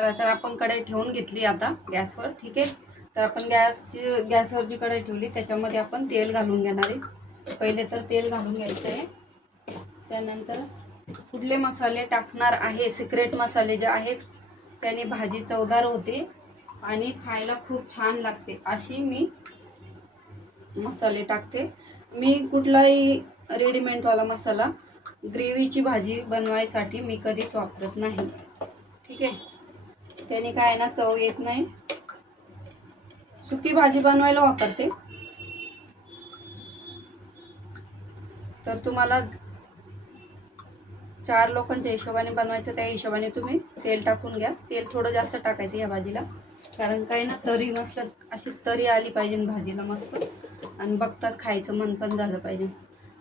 तर तर आपण कढई ठेवून घेतली आता गॅसवर ठीक आहे? तर आपण गॅसची गॅसवर जी कढई ठेवली त्याच्यामध्ये आपण तेल घालून घेणार आहे. पहिले तर तेल घालून घ्यायचं आहे. त्यानंतर कुठले मसाले टाकणार आहे सिक्रेट मसाले जे आहेत त्याने भाजी चवदार होते आणि खायला खूप छान लागते. अशी मी मसाले टाकते. मी कुठलाही रेडीमेडवाला मसाला ग्रेव्हीची भाजी बनवायसाठी मी कधीच वापरत नाही. ठीक आहे? त्याने काय ना चव येत नाही. सुकी भाजी बनवायला वापरते. तर तुम्हाला चार लोकांच्या हिशोबाने बनवायचं त्या हिशोबाने तुम्ही तेल टाकून घ्या. तेल थोडं जास्त टाकायचं या भाजीला. कारण काही ना तरी मस्त अशी तरी आली पाहिजे भाजीला मस्त. आणि बघताच खायचं मन पण झालं पाहिजे.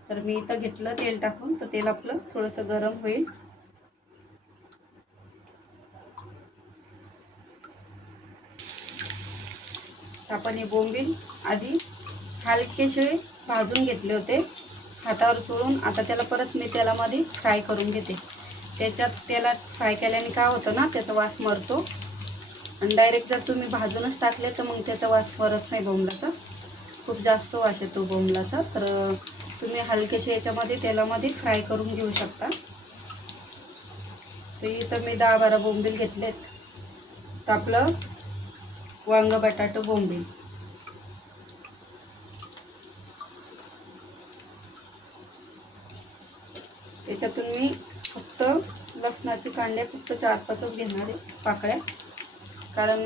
तर मी इथं घेतलं तेल टाकून तर तेल आपलं थोडंसं गरम होईल. आपण हे बोंबील आधी हलकेसे भाजून घेतले होते. हातावर चोळून आता त्याला परत मी तेलामध्ये फ्राय करून घेते. त्याच्यात तेलात फ्राय केल्याने काय होतं ना त्याचा वास मरतो. आणि डायरेक्ट जर तुम्ही भाजूनच टाकले तर मग त्याचा वास मरत नाही बोंबलाचा. खूप जास्त वास येतो बोंबलाचा. तर तुम्ही हलकेसे याच्यामध्ये तेलामध्ये फ्राय करून घेऊ शकता. तर इथं मी दहा बारा बोंबील घेतलेत. तर आपलं वांग बटाटो बोंबील. त्याच्यातून मी फक्त लसणाची कांडे फक्त चार पाचच घेणार आहे पाकळ्या. कारण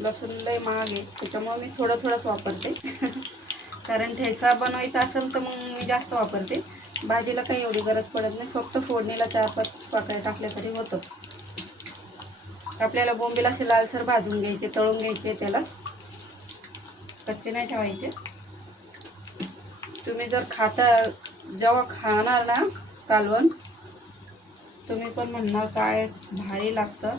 लसूण लय महाग आहे त्याच्यामुळं मी थोडं थोडंच वापरते. कारण ठेसा बनवायचा असेल तर मग मी जास्त वापरते. भाजीला काही एवढी गरज पडत नाही फक्त फोडणीला चार पाच पाकळ्या टाकल्या तरी होतं. आपल्याला बोंबील असे लालसर भाजून घ्यायचे तळून घ्यायचे त्याला कच्चे नाही ठेवायचे. तुम्ही जर खाता जेव्हा खाणार ना कालवण तुम्ही पण म्हणणार काय भारी लागतं.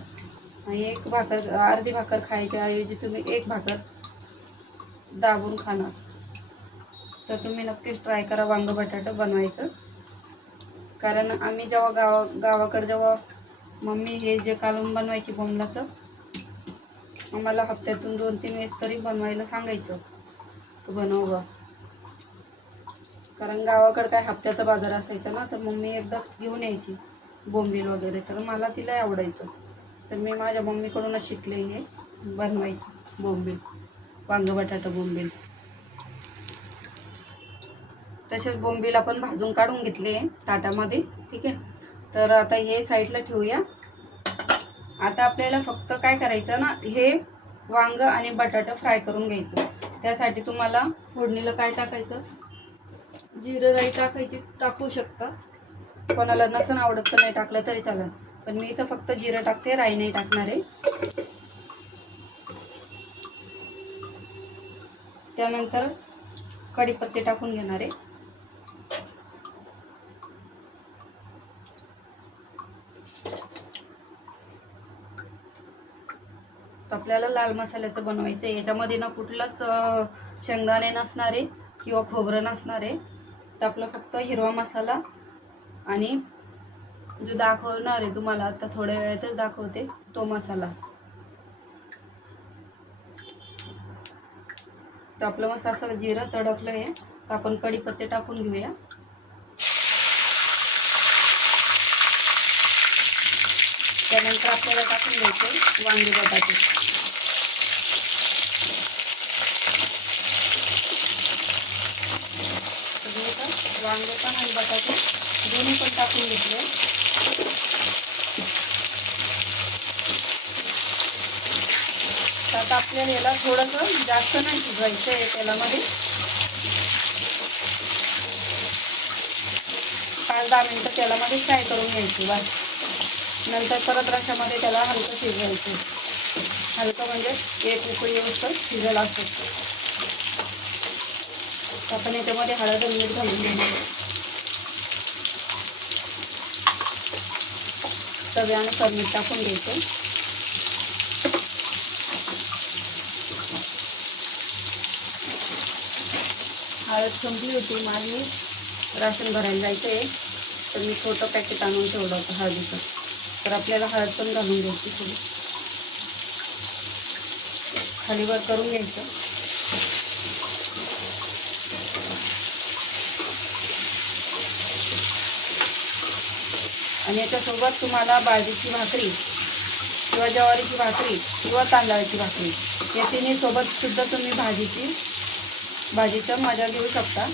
एक भाकर अर्धी भाकर खायच्या ऐवजी तुम्ही एक भाकर दाबून खाणार. तर तुम्ही नक्कीच ट्राय करा वांग बटाटा बनवायचं. कारण आम्ही जेव्हा गावा गावाकडे जेव्हा मम्मी हे जे कालम बनवायची बोमलाचं आम्हाला हप्त्यातून दोन तीन वेळेस तरी बनवायला सांगायचं तू बनव ग. कारण गावाकडं काय हप्त्याचा बाजार असायचा ना तर मम्मी एकदाच घेऊन यायची बोंबील वगैरे तर मला तिला आवडायचं. तर मी माझ्या मम्मीकडूनच शिकले हे बनवायची बोंबील वांग बटाटा बोंबील. तसेच बोंबील आपण भाजून काढून घेतले ताटामध्ये ठीक आहे? तर आता हे साईडला ठेवूया. आता आपल्याला फक्त काय करायचं ना हे वांग आणि बटाटा फ्राय करून घ्यायचं. त्यासाठी तुम्हाला फोडणीला काय टाकायचं? जिरं राई टाकायची टाकू शकता. कोणाला नसन आवडत तर नाही टाकलं तरी चालेल. पण मी इथं फक्त जिरं टाकते राई नाही टाकणार आहे. त्यानंतर कढीपत्ते टाकून घेणार आहे. आपल्याला लाल मसाल्याचं बनवायचं आहे. याच्यामध्ये ना कुठलंच शेंगदाणे नसणारे किंवा खोबरं नसणारे. तर आपलं फक्त हिरवा मसाला आणि जो दाखवणार आहे तुम्हाला आता थोड्या वेळातच दाखवते तो मसाला. तर आपलं मस्त असं जिरं तडकलं आहे तर आपण कढीपत्ते टाकून घेऊया. त्यानंतर आपल्याला टाकून द्यायचे वांगे बटाटे तर मी इथं वांगे पण आणि बटाटे दोन्ही पण टाकून घेतले. तर आता आपल्याला याला थोडंसं जास्त नाही शिजवायचं आहे तेलामध्ये. पाच दहा मिनटं तेलामध्ये फ्राय करून घ्यायची बस. नंतर परत रशामध्ये त्याला हलकं शिजवायचं. हलकं म्हणजे एक उकळी येऊस शिजलं असतं. आपण याच्यामध्ये हळद मीठ घालून घेणार सगळ्यांना मीठ टाकून घ्यायचं. हळद संपली होती माझी राशन भरायला जायचं आहे तर मी छोटं पॅकेट आणून ठेवलं होतं हळदीचं. तर आपल्याला हळद पण घालून घ्यायची थोडी. खालीवर करून घ्यायचं. आणि याच्यासोबत तुम्हाला बाजरीची भाकरी किंवा ज्वारीची भाकरी किंवा तांदळाची भाकरी या तिन्ही सुद्धा तुम्ही भाजीची भाजीचं मजा घेऊ शकता.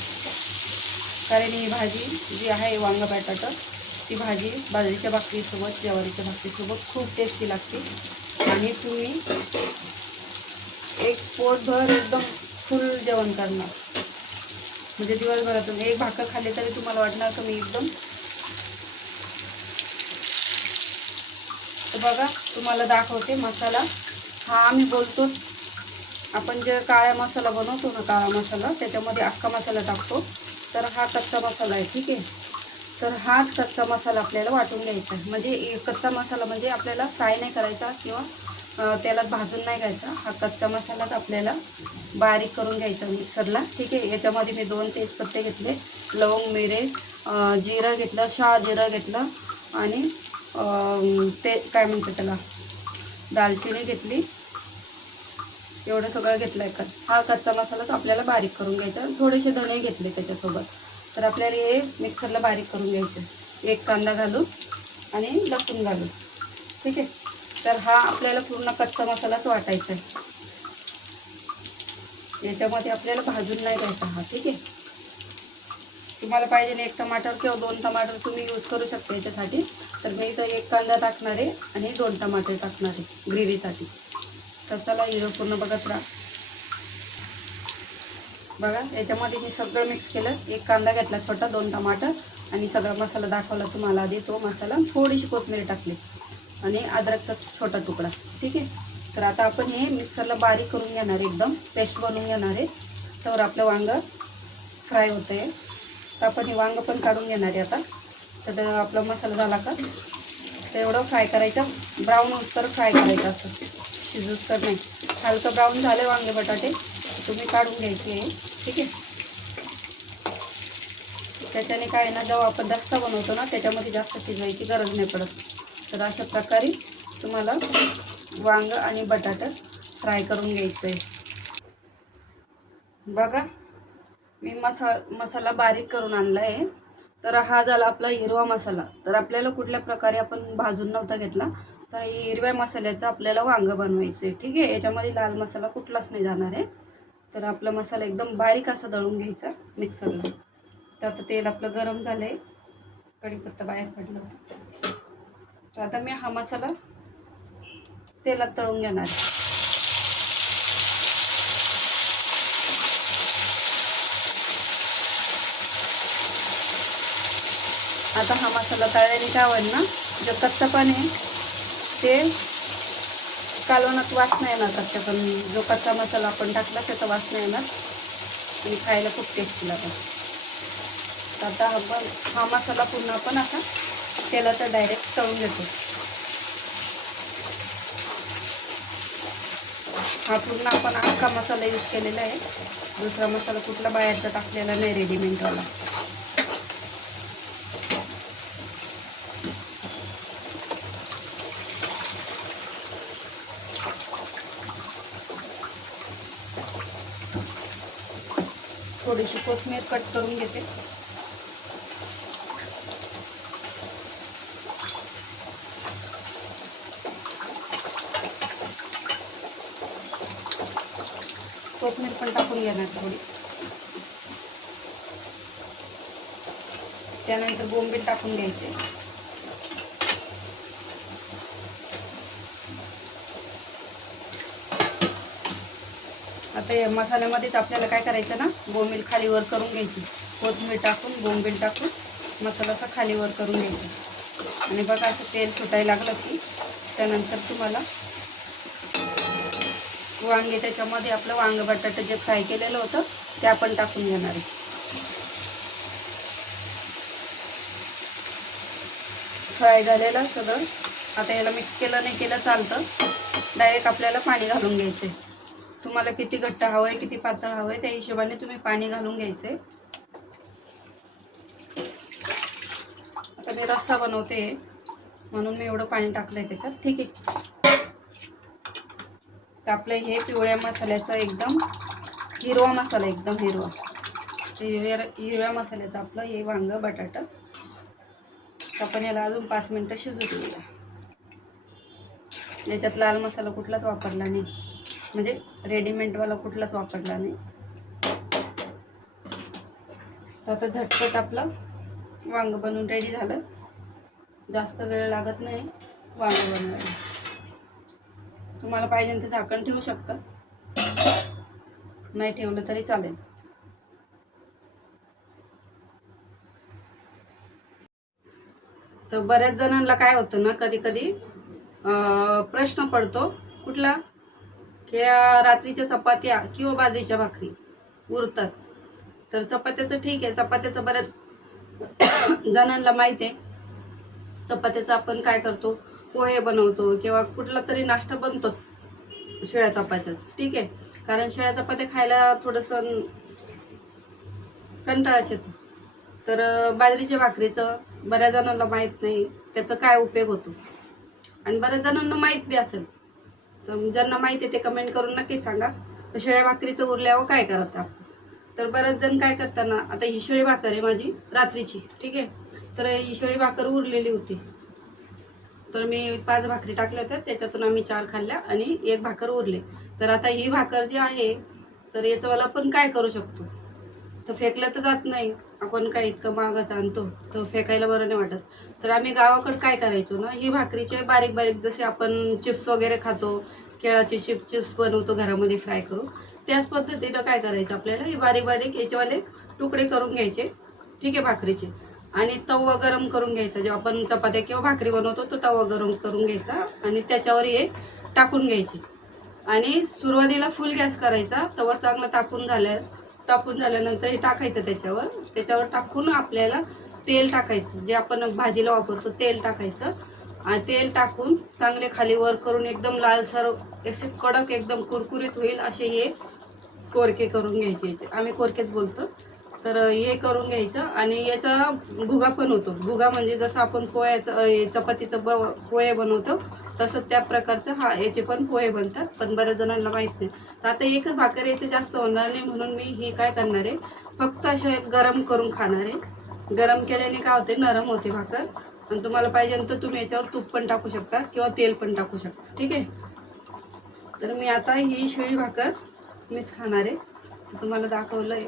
कारण ही भाजी जी आहे वांग बटाटं ती भाजी बाजरीच्या भाकरीसोबत ज्वारीच्या भाकरीसोबत खूप टेस्टी लागते. आणि तुम्ही एक पोटभर एकदम फुल जेवण करणार. म्हणजे दिवसभरातून एक भाकर खाल्ली तरी तुम्हाला वाटणार तुम्ही एकदम बघा तुम्हाला दाखवते मसाला. हा आम्ही बोलतो आपण जे काळा मसाला बनवतो ना काळा मसाला त्याच्यामध्ये अख्खा मसाला टाकतो. तर हा कच्चा मसाला आहे ठीक आहे? तर हाच कच्चा मसाला आपल्याला वाटून घ्यायचा आहे. म्हणजे कच्चा मसाला म्हणजे आपल्याला फ्राय नाही करायचा किंवा तेलात भाजून नाही घ्यायचा. हा कच्चा मसालाच आपल्याला बारीक करून घ्यायचा मिक्सरला ठीक आहे? याच्यामध्ये मी दोन तेजपत्ते घेतले लवंग मिरे जिरं घेतलं शहा जिरं घेतलं आणि ते काय म्हणते त्याला? दालचिनी घेतली. एवढं सगळं घेतलं आहे का हा कच्चा मसालाच आपल्याला बारीक करून घ्यायचा. थोडेसे धणे घेतले त्याच्यासोबत. तर आपल्याला हे मिक्सरला बारीक करून घ्यायचं. एक कांदा घालू आणि लसूण घालू ठीक आहे? तर हा आपल्याला पूर्ण कच्चा मसालाच वाटायचा आहे. याच्यामध्ये आपल्याला भाजून नाही घ्यायचा हा. ठीक आहे? तुम्हाला पाहिजे एक टमाटर किंवा दोन टमाटर तुम्ही यूज करू शकता याच्यासाठी. तर मी इथं एक कांदा टाकणार आहे आणि दोन टमाटर टाकणार आहे ग्रेव्हीसाठी. तर चला हिरो पूर्ण बघत राहा. बघा याच्यामध्ये मी सगळं मिक्स केलं. एक कांदा घेतला छोटा दोन टमाटर आणि सगळा मसाला दाखवला तुम्हाला आधी. तो मसाला थोडीशी कोथमिरी टाकली आणि अद्रकचा छोटा तुकडा. ठीक आहे? तर आता आपण हे मिक्सरला बारीक करून घेणार आहे एकदम. पेस्ट बनवून घेणार आहे. तर आपलं वांगं फ्राय होतं आहे तर आपण हे वांगं पण काढून घेणार आहे आता. तर आपला मसाला झाला का? तर एवढं फ्राय करायचं. ब्राऊन तर फ्राय करायचं असं. शिजूच तर नाही. हलकं ब्राऊन झाले वांगे बटाटे. तुम्ही काढून घ्यायचे. ठीक आहे? त्याच्याने काय आहे ना जेव्हा आपण जास्त बनवतो ना त्याच्यामध्ये जास्त शिजवायची गरज नाही पडत. तर अशा प्रकारे तुम्हाला वांग आणि बटाटा फ्राय करून घ्यायचं. आहे बघा. मी मसा मसाला बारीक करून आणला आहे तर हा झाला आपला हिरवा मसाला. तर आपल्याला कुठल्या प्रकारे आपण भाजून नव्हता घेतला तर हिरव्या मसाल्याचं आपल्याला वांगं बनवायचं आहे. ठीक आहे? याच्यामध्ये लाल मसाला कुठलाच नाही जाणार आहे. तर आपला मसाला एकदम बारीक असा दळून घ्यायचा मिक्सरला. तर आता तेल आपलं गरम झालं आहे कढीपत्ता बाहेर पडला होता. तर आता मी हा मसाला तेलात तळून घेणार आता हा मसाला तळ्याने काय होईल ना जो कच्चा पण आहे ते कालवणात वास नाही येणार कच्चा पण जो कच्चा मसाला आपण टाकला त्याचा वास नाही येणार. आणि खायला खूप टेस्टी लागेल. तर आता हा पण हा मसाला पूर्ण आपण आता तेलात डायरेक्ट तळून घेतो. हा पूर्ण आपण अख्खा मसाला यूज केलेला आहे. दुसरा मसाला कुठला बाहेरचा टाकलेला नाही रेडीमेडवाला थोडीशी कोथमीर कट करून घेते. कोथमीर पण टाकून घेणार थोडी. त्यानंतर बोंबील टाकून घ्यायचे. आता या मसाल्यामध्येच आपल्याला काय करायचं ना बोंबील खाली वर करून घ्यायची. कोथमीर टाकून बोंबील टाकून मसाला असा खाली वर करून घ्यायचा. आणि बघा असं तेल सुटायला लागलं की त्यानंतर तुम्हाला वांगे त्याच्यामध्ये आपलं वांग बटाटे जे फ्राय केलेलं होतं ते आपण टाकून घेणार आहे. फ्राय झालेलं सगळं. आता याला मिक्स केलं नाही केलं चालतं. डायरेक्ट आपल्याला पाणी घालून घ्यायचं आहे तुम्हाला किती घट्ट हवं आहे किती पातळ हवं आहे त्या हिशोबाने तुम्ही पाणी घालून घ्यायचं. आहे आता मी रस्सा बनवते. म्हणून मी एवढं पाणी टाकलंय त्याच्यात. ठीक आहे. तर आपलं हे पिवळ्या मसाल्याचं एकदम हिरवा मसाला एकदम हिरवा. हिरव्या हिरव्या मसाल्याचं आपलं हे वांग बटाटा. तर आपण याला अजून पाच मिनटं शिजू देऊया. याच्यात लाल मसाला कुठलाच वापरला नाही. म्हणजे रेडीमेडवाला कुठलाच वापरला नाही. तर आता झटपट आपलं वांग बनवून रेडी झालं. जास्त वेळ लागत नाही वांग बनवायला. तुम्हाला पाहिजे ते झाकण ठेवू शकता. नाही ठेवलं तरी चालेल. तर बऱ्याच जणांना काय होतं ना कधी कधी प्रश्न पडतो कुठला? किंवा रात्रीच्या चपात्या किंवा बाजरीच्या भाकरी उरतात. तर चपात्याचं ठीक आहे. चपात्याचं बऱ्याच जणांना माहीत आहे. चपात्याचं आपण काय करतो? पोहे बनवतो किंवा कुठला तरी नाश्ता बनतोच शिळ्या चपात्याच ठीक आहे? कारण शिळ्या चपात्या खायला थोडंसं कंटाळाच येतो. तर बाजरीच्या भाकरीचं बऱ्याच जणांना माहीत नाही त्याचा काय उपयोग होतो. आणि बऱ्याच जणांना माहीत बी असेल. तर ज्यांना माहिती आहे ते कमेंट करून नक्की सांगा. शेळ्या भाकरीचं उरल्यावर काय करता तर बरेच जण काय करताना आता ही शेळी भाकर आहे माझी रात्रीची ठीक आहे? तर ही शेळी भाकर उरलेली होती. तर मी पाच भाकरी टाकल्या होत्या त्याच्यातून आम्ही चार खाल्ल्या आणि एक भाकर उरले. तर आता ही भाकर जी आहे तर याचं आपण काय करू शकतो? तर फेकलं तर जात नाही. आपण काय इतकं मागच आणतो तर फेकायला बरं नाही वाटत. तर आम्ही गावाकडे काय करायचो ना ही भाकरीचे बारीक बारीक जसे आपण चिप्स वगैरे खातो केळाचे चिप चिप्स बनवतो घरामध्ये फ्राय करून त्याच पद्धतीनं काय करायचं आपल्याला हे बारीक बारीक याच्यावाले तुकडे करून घ्यायचे ठीक आहे भाकरीचे. आणि तवा गरम करून घ्यायचा जेव्हा आपण चपात्या किंवा भाकरी बनवतो तो तवा गरम करून घ्यायचा आणि त्याच्यावर हे टाकून घ्यायचे. आणि सुरुवातीला फुल गॅस करायचा तवा चांगला तापून झाल्या तापून झाल्यानंतर हे टाकायचं त्याच्यावर. त्याच्यावर टाकून आपल्याला तेल टाकायचं. जे आपण भाजीला वापरतो तेल टाकायचं. आणि तेल टाकून चांगले खाली वर करून एकदम लालसर असे कडक एकदम कुरकुरीत होईल असे हे कोरके करून घ्यायचे. याचे आम्ही कोरकेच बोलतो. तर हे करून घ्यायचं आणि याचा भुगा पण होतो. भुगा म्हणजे जसं आपण पोह्याचं चपातीचं ब पोहे बनवतो तसं त्या प्रकारचं हा याचे पण पोहे बनतात पण बऱ्याच जणांना माहीत नाही. तर आता एकच भाकर याचे जास्त होणार नाही म्हणून मी हे काय करणार आहे फक्त असे गरम करून खाणार आहे. गरम केल्याने काय होते नरम होते भाकर. आणि तुम्हाला पाहिजे तर तुम्ही याच्यावर तूप पण टाकू शकता किंवा तेल पण टाकू शकता ठीक आहे? तर मी आता ही शिळी भाकर मीच खाणार आहे. तुम्हाला दाखवलं आहे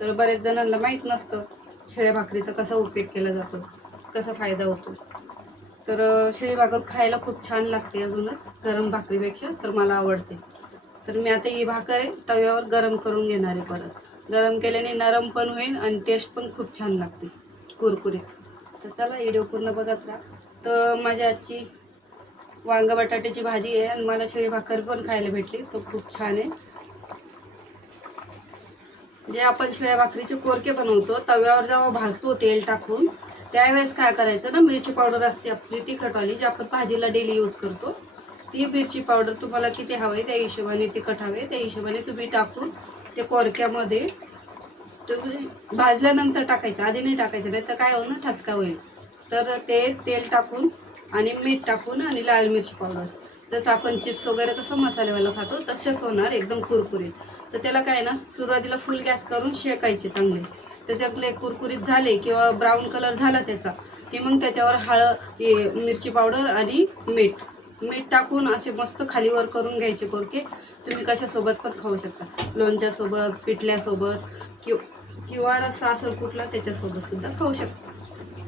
तर बरेच जणांना माहीत नसतं शिळ्या भाकरीचा कसा उपयोग केला जातो कसा फायदा होतो. तर शेळी भाकर खायला खूप छान लागते अजूनच गरम भाकरीपेक्षा तर मला आवडते. तर मी आता ही भाकर आहे तव्यावर गरम करून घेणार आहे परत. गरम केल्याने नरम पण होईल आणि टेस्ट पण खूप छान लागते कुरकुरीत. तर चला व्हिडिओ पूर्ण बघत राहा. तर माझ्या आजची वांग बटाट्याची भाजी आहे आणि मला शेळी भाकर पण खायला भेटली तो खूप छान आहे. जे आपण शिळ्या भाकरीचे कोरके बनवतो तव्यावर जेव्हा भाजतो तेल टाकून त्यावेळेस काय करायचं ना मिरची पावडर असते आपली तिखटवाली जी आपण भाजीला डेली यूज करतो ती मिरची पावडर तुम्हाला किती हवे त्या हिशोबाने तिखट हवे त्या हिशोबाने तुम्ही टाकून ते कोरक्यामध्ये तुम्ही भाजल्यानंतर टाकायचं आधी नाही टाकायचं नाही तर काय होईल ना ठसका होईल. तर ते तेल टाकून आणि मीठ टाकून आणि लाल मिरची पावडर. जसं आपण चिप्स वगैरे कसं मसालेवाला खातो तसेच होणार एकदम कुरकुरीत. तर त्याला काय ना सुरुवातीला फुल गॅस करून शेकायचे चांगले. त्याच्यातले कुरकुरीत झाले किंवा ब्राऊन कलर झाला त्याचा की मग त्याच्यावर हळद हे मिरची पावडर आणि मीठ. मीठ टाकून असे मस्त खालीवर करून घ्यायचे कोरके. तुम्ही कशासोबत पण खाऊ शकता. लोणच्यासोबत पिठल्यासोबत किंवा किंवा रस्सा असेल कुठला त्याच्यासोबत सुद्धा खाऊ शकता.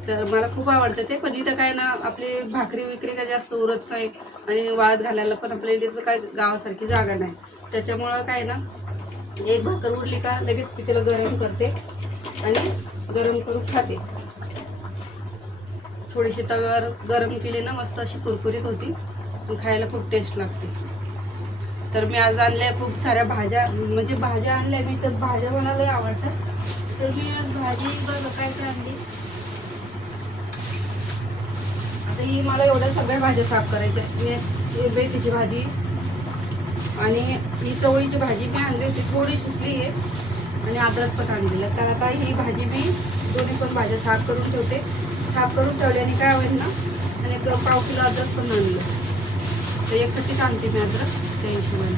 तर मला खूप आवडतं ते पण इथं काय ना आपली भाकरी विक्री काय जास्त उरत नाही आणि वाळत घालायला पण आपल्या इथं काय गावासारखी जागा नाही. त्याच्यामुळं काय ना एक भाकर उरली का लगेच मी तिला गरम करते. आणि गरम करून खाते. थोडीशी तव्यावर गरम केली ना मस्त अशी कुरकुरीत होती. पण खायला खूप टेस्ट लागते. तर मी आज आणल्या खूप साऱ्या भाज्या. म्हणजे भाज्या आणल्या मी तर भाज्या मला लय आवडतात. तर मी आज भाजी बघ काय काय आणली. आता ही मला एवढ्या सगळ्या भाज्या साफ करायच्या मी ही मेथीची भाजी आणि ही चवळीची भाजी मी आणली होती. थोडी सुकली आहे. आणि आदरक पण आणलेलं तर आता ही भाजी मी दोन्ही पण भाज्या साफ करून ठेवते. साफ करून ठेवल्याने काय होईल ना आणि एक पाव किलो अद्रक पण आणलं तर एकसाठीच आणते मी अद्रक त्या हिशोबाने.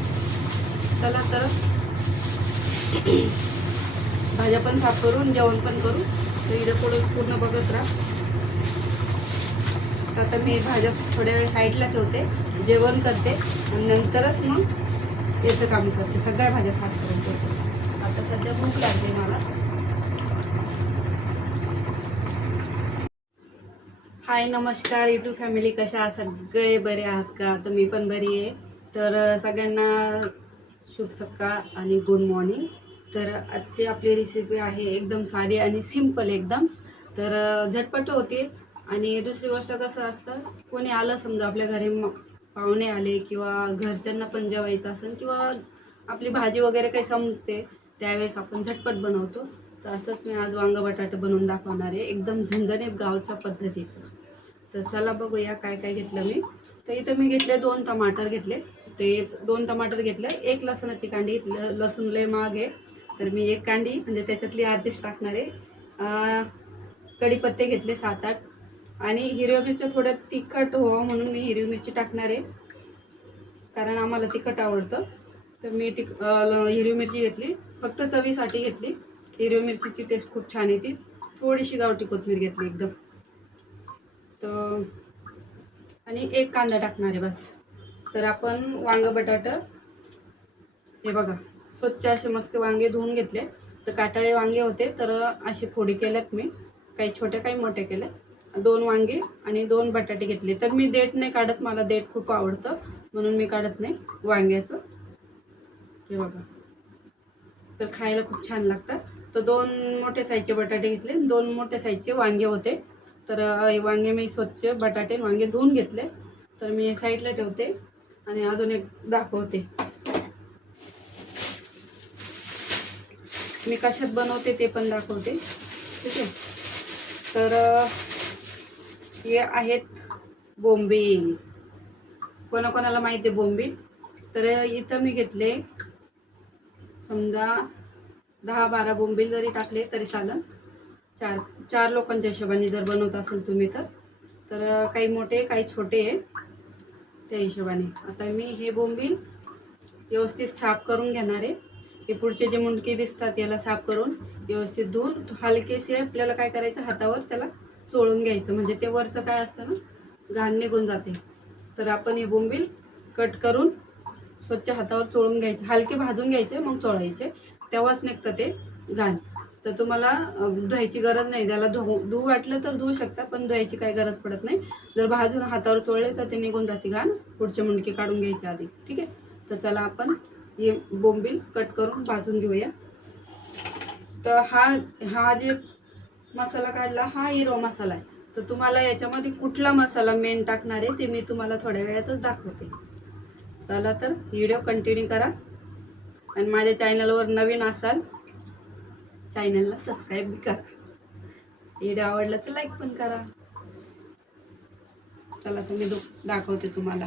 चला तर भाज्या पण साफ करून जेवण पण करू तर इथं पुढं पूर्ण बघत राहा. तर आता मी भाज्या थोड्या वेळ साईडला ठेवते जेवण करते आणि नंतरच मग याचं काम करते सगळ्या भाज्या साफ करून ठेवते. आता सध्या भूक लागली मला. हाय नमस्कार युट्यूब फॅमिली कशा सगळे बरे आहात का? तर मी पण बरी आहे. तर सगळ्यांना शुभ सकाळ आणि गुड मॉर्निंग तर आजची आपली रेसिपी आहे एकदम साधी आणि सिंपल एकदम. तर झटपट होते. आणि दुसरी गोष्ट कसं असतं? कोणी आलं समजा आपल्या घरी पाहुणे आले किंवा घरच्यांना पण जेवायचं असेल किंवा आपली भाजी वगैरे काही संपते त्यावेळेस आपण झटपट बनवतो. तर असंच मी आज वांग बटाटे बनवून दाखवणार आहे. एकदम झणझणीत गावच्या पद्धतीचं. तर चला बघूया काय काय घेतलं मी. तर इथं मी घेतले दोन टमाटर घेतले. ते दोन टमाटर घेतले. एक लसणाची कांडी घेतलं लसूण लय महाग आहे. तर मी एक कांडी म्हणजे त्याच्यातली ॲडजस्ट टाकणार आहे. कढीपत्ते घेतले सात आठ. आणि हिरव्या मिरच्या थोड्या तिखट व्हावं म्हणून मी हिरवी मिरची टाकणार आहे. कारण आम्हाला तिखट आवडतं. तर मी तिक हिरवी मिरची घेतली. फक्त चवीसाठी घेतली. हिरवी मिरचीची टेस्ट खूप छान येते. थोडीशी गावठी कोथमीर घेतली एकदम. तर आणि एक कांदा टाकणार आहे बस. तर आपण वांग बटाटं हे बघा स्वच्छ असे मस्त वांगे धुवून घेतले. तर काटाळे वांगे होते तर असे फोडी केल्यात मी. काही छोटे काही मोठे केल्या दोन वांगे आणि दोन बटाटे घेतले. तर मी देठ नाही काढत मला देठ खूप आवडतं. म्हणून मी काढत नाही वांग्याचं. हे बघा. तर खायला खूप छान लागतात तर दोन मोठे साईजचे बटाटे घेतले. दोन मोठे साईजचे वांगे होते. तर वांगे मी स्वच्छ बटाटे वांगे धुवून घेतले. तर मी साईडला ठेवते आणि अजून एक दाखवते. मी कशात बनवते ते पण दाखवते. ठीक आहे? तर हे आहेत बोंबील. कोणाकोणाला माहिती आहे बोंबील? तर इथं मी घेतले समजा दहा बारा बोंबील जरी टाकले तरी चालेल. चार चार लोकांच्या हिशोबाने जर बनवत असेल तुम्ही तर. तर काही मोठे काही छोटे आहे त्या हिशोबाने. आता मी हे बोंबील व्यवस्थित साफ करून घेणार आहे. हे पुढचे जे मुंडके दिसतात याला साफ करून व्यवस्थित धुवून हलकेसे आपल्याला काय करायचं हातावर त्याला चोळून घ्यायचं. म्हणजे ते वरचं काय असतं ना घाण निघून जाते. तर आपण हे बोंबील कट करून स्वच्छ हातावर चोळून घ्यायचे. हलके भाजून घ्यायचे मग चोळायचे. तेव्हाच निघतं ते घाण. तर तुम्हाला धुवायची गरज नाही. ज्याला धुवू धुवू वाटलं तर धुवू शकता पण धुवायची काही गरज पडत नाही. जर भाजून हातावर चोळले तर ते निघून जाते घाण. पुढचे मुंडके काढून घ्यायचे आधी. ठीक आहे? तर चला आपण हे बोंबील कट करून भाजून घेऊया. तर हा हा जे मसाला काढला हा हिरो मसाला आहे. तर तुम्हाला याच्यामध्ये कुठला मसाला मेन टाकणार आहे ते मी तुम्हाला थोड्या वेळातच दाखवते. चला तर व्हिडिओ कंटिन्यू करा. आणि माझ्या चॅनलवर नवीन असाल चॅनलला सबस्क्राईब करा. व्हिडिओ आवडला तर लाईक पण करा. चला तर मी दाखवते तुम्हाला.